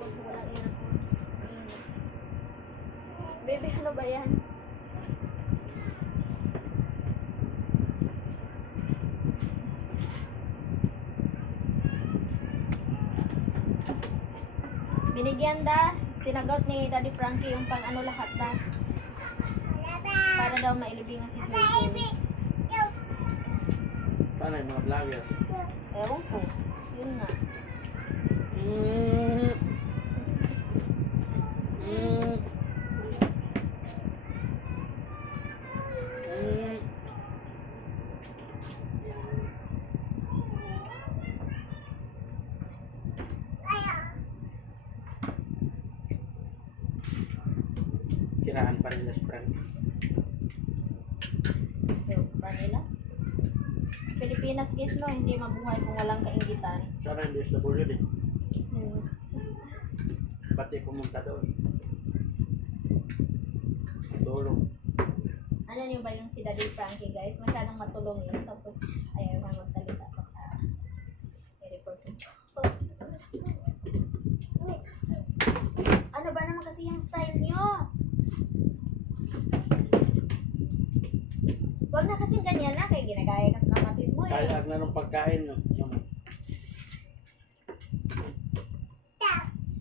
Tapos walang aircon. Baby, ano ba yan? Binigyan da, sinagot ni Daddy Frankie yung pang ano lahat da. Para daw mailibingan si Suzy. Sana yung mga vlogger. Ewan ko. Yun nga. Sirahan pa rin si Frank. Yung Manila. Pilipinas guys no, hindi mabuhay kung walang kaingitan. Sana hindi SW din. Hmm. Pati pumunta doon. Matulong. Ano niyo ba yung si Daddy Frankie guys? Masyadong matulungin. Tapos ayaw man magsalita. Baka i-report ko. Ano ba naman kasi yung style niyo? Huwag na kasing ganyan na kay ginagaya ka sa kapatid mo eh. Kaya na ng pagkain no.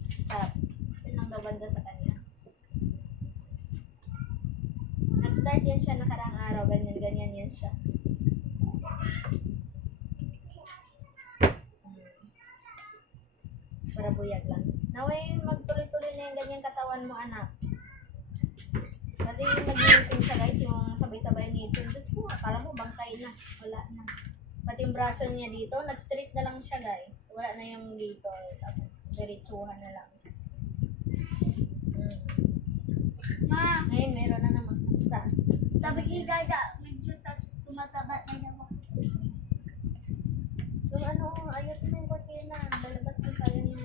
Stop. Yun ang daw banda sa kanya. Nag-start yan siya nakaraang araw. Ganyan yan siya. Para buyag lang. Naway, magtuloy-tuloy na yung ganyang katawan mo, anak. Kasi yung nag-ngipin siya, guys, yung sabay-sabay ngipin. Diyos ko, akala mo bangkay na. Wala na. Pati yung braso niya dito, nag-straight na lang siya, guys. Wala na yung dito. Diretsuhan na lang. Ma, Ngayon, meron na naman. Isa. sabi ni Dada, medyo tumataba na naman. Yung ano, ayos na yung kortina. Balabas mo tayo yung...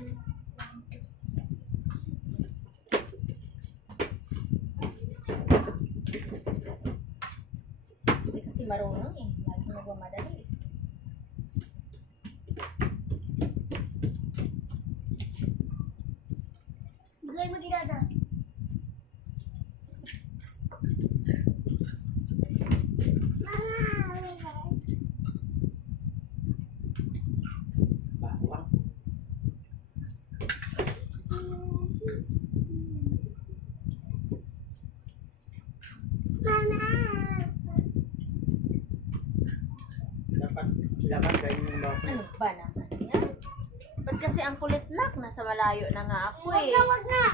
Hindi kasi marunong eh. Lagi nagmamadali. Bigay mo kay Dada. Bawang. Dapat laman kayo yung bawang. Ano ba naman yan? Ba't kasi ang kulit nak? Nasa malayo na nga ako Wag eh. na, wag na.